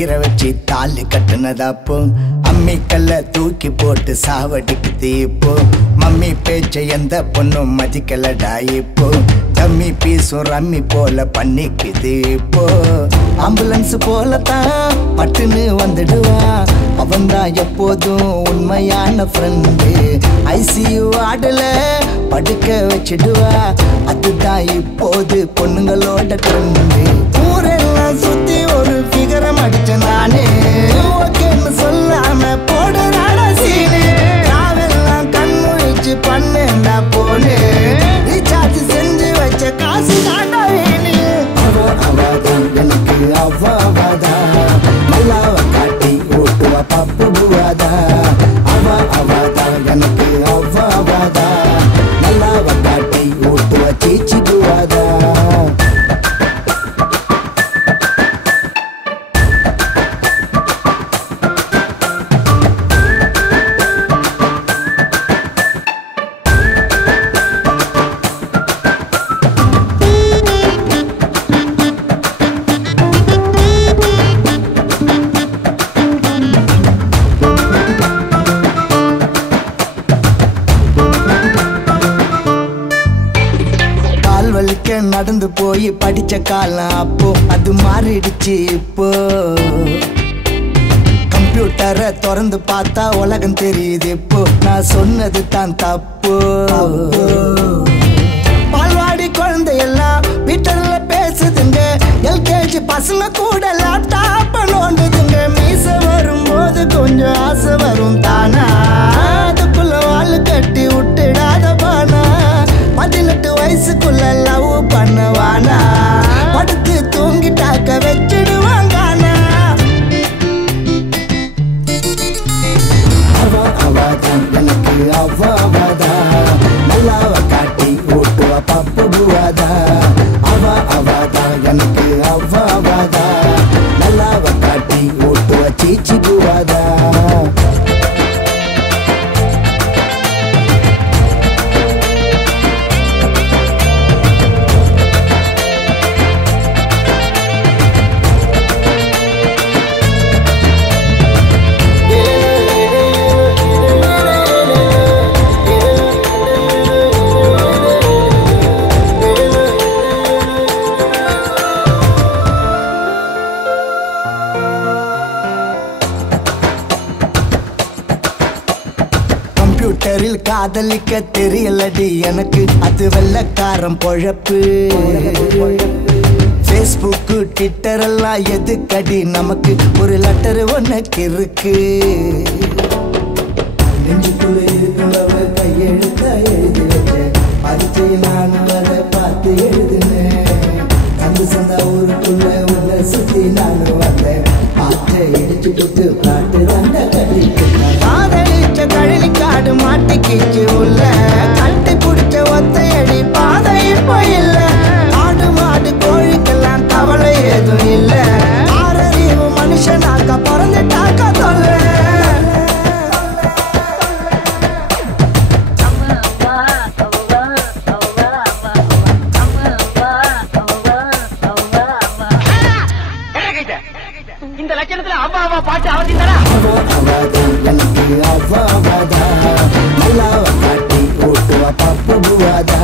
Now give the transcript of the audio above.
உயிரை வச்சு தாலி கட்டுனதாப்போ அம்மிக்கல்ல தூக்கி போட்டு சாவடிக்குது இப்போ மம்மி பேச்ச எந்த பொண்ணும் மதிக்கலடா இப்போ தம்மி பீசும் ரம்மி போல பண்ணிக்குது இப்போ ஆம்புலன்ஸ் போலத்தான் பட்டுன்னு வந்துடுவா அவன்தான் எப்போதும் உண்மையான ஃப்ரெண்டு ஐசியூ ஆடல படுக்க வச்சிடுவா அதுதான் இப்போது பொண்ணுங்களோட ட்ரெண்டு ஊரெல்லாம் சுத்தி ஒரு ஃபிகரம் அடிச்ச நானே ஓகேன்னு சொல்லாம போடுறாடா சீனு நாவெல்லாம் கண் முழிச்சு பண்ணேன்டா போனே ரீசார்ஜ் செஞ்சு வச்ச காசு தாண்டா வேணு அவதான் எனக்கு அவ்வாவாதா நல்லாவ காட்டி ஓட்டுவா பப்பு புவாதா அவதான் எனக்கு அவ்வாவாதா நல்லாவ காட்டி ஓட்டுவா சீச்சி புவாதா நடந்து போய் படிச்ச காலம் அப்போ அது மாறிடுச்சு இப்போ கம்ப்யூட்டரை திறந்து பார்த்தா உலகம் தெரியுது இப்போ நான் சொன்னது தான் தப்பு பால்வாடி குழந்தை எல்லாம் வீட்டர்ல பேசுதுங்க எல்கேஜி பசங்க கூட லேப்டாப் நோண்டுதுங்க மீச வரும்போது கொஞ்சம் ஆசை வரும் தானா அதுக்குள்ள வாழு கட்டி விட்டுடாத பானா 18 வயசுக்குள்ள லவ் பண்ணவானா படுத்து தூங்கிட்டாக்க வச்சிடுவாங்கானா அவதான் எனக்கு அவ்வாவாதா நல்லாவ காட்டி ஓட்டுவா பப்பு புவாதா அவதான் எனக்கு அவ்வாவாதா நல்லாவ காட்டி ஓட்டுவா சீச்சி புவாதா கம்ப்யூட்டரில் காதலிக்க தெரியலடி எனக்கு அது வெள்ளக்காரன் பொழப்பு ஃபேஸ்புக்கு ட்விட்டர் எல்லாம் எதுக்கடி நமக்கு ஒரு லெட்டர் ஒன்னுக்கு இருக்கு நெஞ்சுக்குள்ள இருக்கிறவ கையெழுத்த எழுதி வச்சேன் பரிச்சை நானும் அதை பார்த்து எழுதினேன் அந்த சொந்த ஊருக்குள்ள உள்ள சுத்தி நானும் வந்தேன் ஆற்றை இடிச்சு போட்டு காட்டு வந்த கட்டிட்டு காதலிச்ச கழனி காடு மாட்டிக்கிச்சு உள்ள கட்டி பிடிச்ச ஒத்தையடி பாதை இப்போ இல்ல ஆடு மாடு கோழிக்கெல்லாம் கவலை ஏதும் இல்ல ஆறறிவு மனுஷனாக்க பிறந்துட்டாக்க தொல்ல இந்த லட்சணத்துல அவ்வா அவ்வா பாட்டு அவசியம் எனக்கு அவ்வாவாதா நல்லாவ காட்டி ஓட்டுவா பப்பு புவாதா